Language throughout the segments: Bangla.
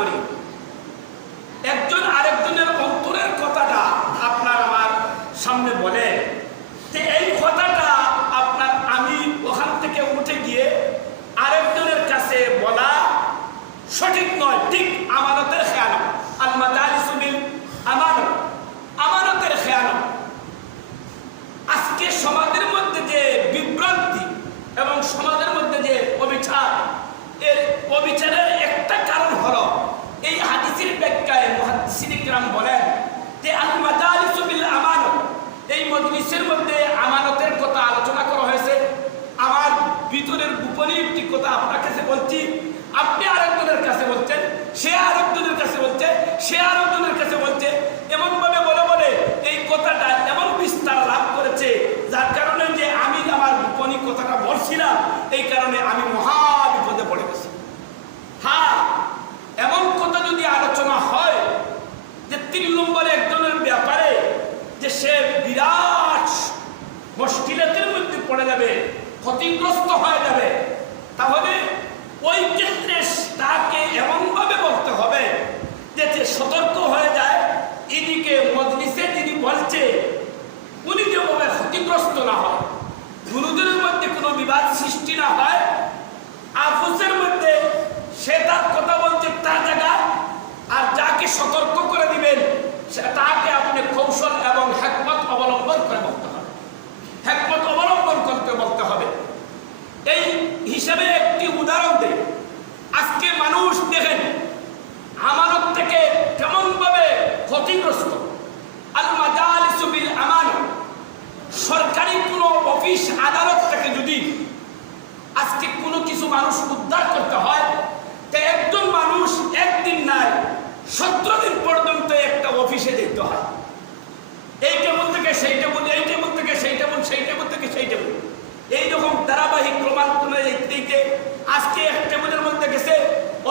করি। একজন আরেকজনের অন্তরের কথাটা আপনার আমার সামনে বলে, যে এই কথাটা আপনার আমি ওখান থেকে উঠে গিয়ে আরেকজনের কাছে বলা সঠিক নয়, ঠিক আমানতের খেয়াল আল মাদারিসুল আমানত আমানতের খেয়াল আজকে সমাজের মধ্যে যে বিভ্রান্তি এবং সমাজের মধ্যে যে অবিচার এর অবিচারের একটা কারণ হলো এই হাদিসের ব্যাখ্যায় মুহাদ্দিসিন ইকরাম বলেন যে আল মাদারিসু বিল আমানত এই মজলিসের মধ্যে আমানতের কথা আলোচনা করা হয়েছে আমার ভিতরের গোপনীয় একটি কথা আপনার কাছে বলছি। আপনি আরেকজনের কাছে বলছেন, সে আরেকজনের কাছে বলছে, সে আরেকজনের কাছে বলছে। এমন ভাবে বলে বলে এই কথাটা এমন বিস্তার লাভ করেছে, যার কারণে যে আমি আমার গোপনী কথাটা বলছিলাম, এই কারণে আমি মহা বিপদে পড়ে গেছি। হ্যাঁ এমন কথা যদি আলোচনা হয় যে তিন নম্বরে একজনের ব্যাপারে যে সে বিরাট মুশকিলাতের মধ্যে পড়ে যাবে ক্ষতিগ্রস্ত হয়ে যাবে। তাহলে ওই ক্ষেত্রে তাকে এমনভাবে বলতে হবে যে যে সতর্ক হয়ে যায়। এদিকে মজলিসে যিনি বলছে, উনি যেভাবে ক্ষতিগ্রস্ত না হয় গুরুজনের মধ্যে কোনো বিবাদ সৃষ্টি না হয় আফুসের মধ্যে সে তার কথা বলছে তার জায়গা, আর যাকে সতর্ক করে দিবেন তাকে আপনি কৌশল এবং হ্যাকমত অবলম্বন করে বলতে হবে হ্যাকমত অবলম্বন করতে বলতে হবে এই হিসাবে একটি উদাহরণ দেই আজকে মানুষ দেখেন আমানত থেকে কেমনভাবে ক্ষতিগ্রস্ত আল মাজালিসু বিল আমানত সরকারি কোনো অফিস আদালত থেকে যদি আজকে কোনো কিছু মানুষ উদ্ধার করতে হয় তা একজন মানুষ একদিন নাই সতেরো দিন পর্যন্ত একটা অফিসে যেতে হয়। এই টেবল থেকে সেই টেবল, এই টেবল থেকে সেই টেবল সেই টেবল থেকে সেই টেবল। এইরকম ধারাবাহিক ক্রমান্বয়ে দেখতে দেখতে আজকে এক টেবিলের মধ্যে গেছে,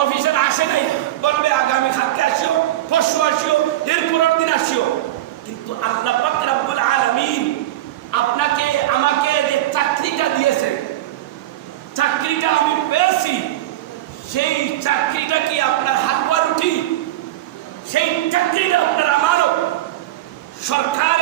অফিসার আসে নাই, বলবে, আগামী খাতকে আসিও, পরশু আসিও, এর পরের দিন আসিও। কিন্তু আল্লাহ রাব্বুল আলামিন আপনাকে, আমাকে যে চাকরিটা দিয়েছেন, চাকরিটা আমি পেয়েছি, সেই চাকরিটা কি আপনার হাত রুটি? সেই চাকরিটা আপনার আমারও